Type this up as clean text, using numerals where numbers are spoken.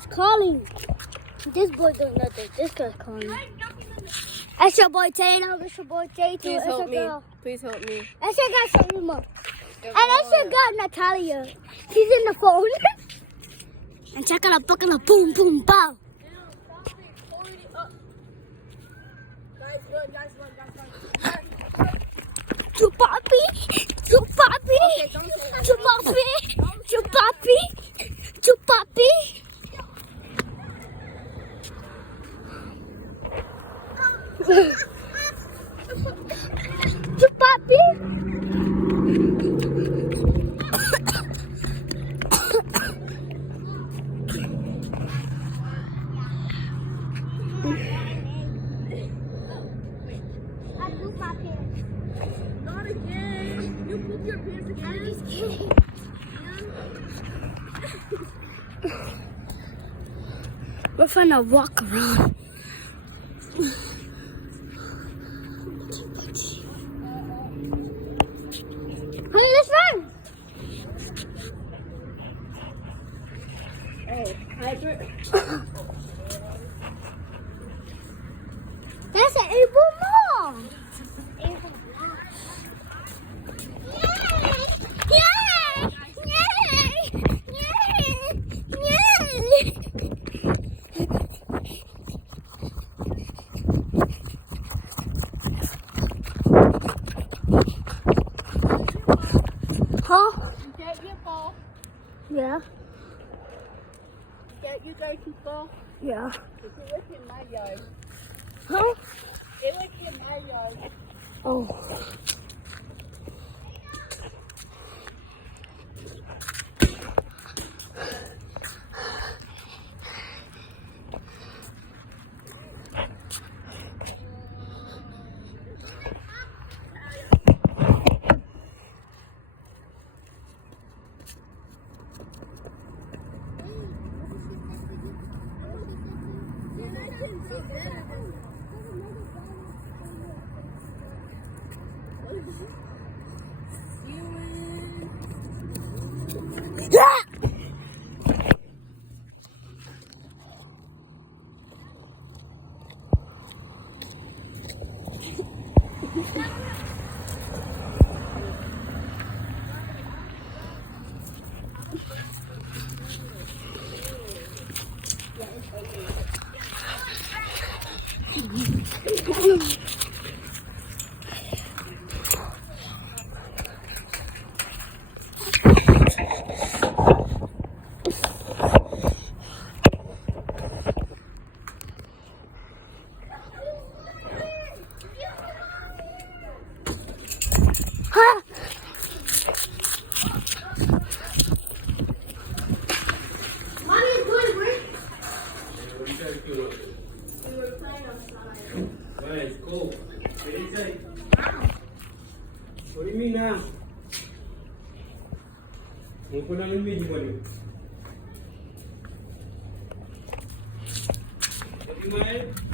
guy's calling. This boy doing nothing. This guy's calling. That's your boy Tano. That's your boy J2. Please help me. Please help me. That's your guy Salima. And that's your girl Natalia. She's in the phone. And check out a fucking boom boom bow. Chupapi, chupapi, chupapi, chupapi, chupapi. Chupapi. Not again. You poop your pants again. I'm just kidding. We're finna walk around. Hey, let's run. Oh, hyper. That's an able mall. Huh? Get your ball. Yeah. Get your dirty ball. Yeah. It was in my yard. Huh? It was in my yard. Oh. Yeah! Huh? Mommy's going where? We were playing outside. Why, it's cold. Get inside. What do you mean now? Mo ko lang yung video mo. What do you mind?